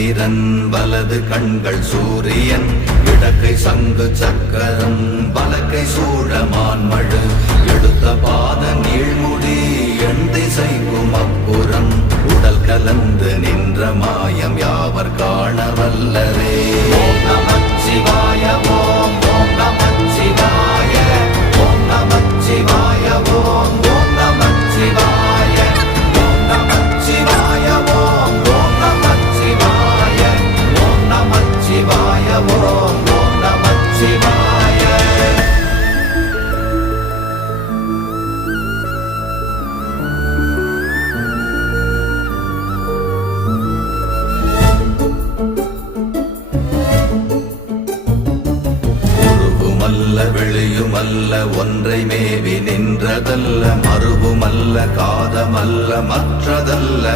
சந்திரன் வலது கண்கள் சூரியன் இடக்கை சங்கு சக்கரம் வலக்கை சூழமான்மழு எடுத்த பாத நீழ்முடி எண் திசைக்கும் அப்புறம் உடல் கலந்து நின்ற மாயம் யாவர் காண வல்லரே. ஓம் நமச்சிவாய ஓம் ஓம் நமச்சிவாய ஓம் நமச்சிவாய ஓம் ஓம் நமச்சிவாய ஓம் நமச்சிவாய ஓம் ஓம் நமச்சிவாய ஓம் நமச்சிவாய ஓம் ஓம் நமச்சிவாய. வெளியுமல்ல ஒன்றை மேவி நின்றதல்ல மறுவுமல்ல காதமல்ல மற்றதல்ல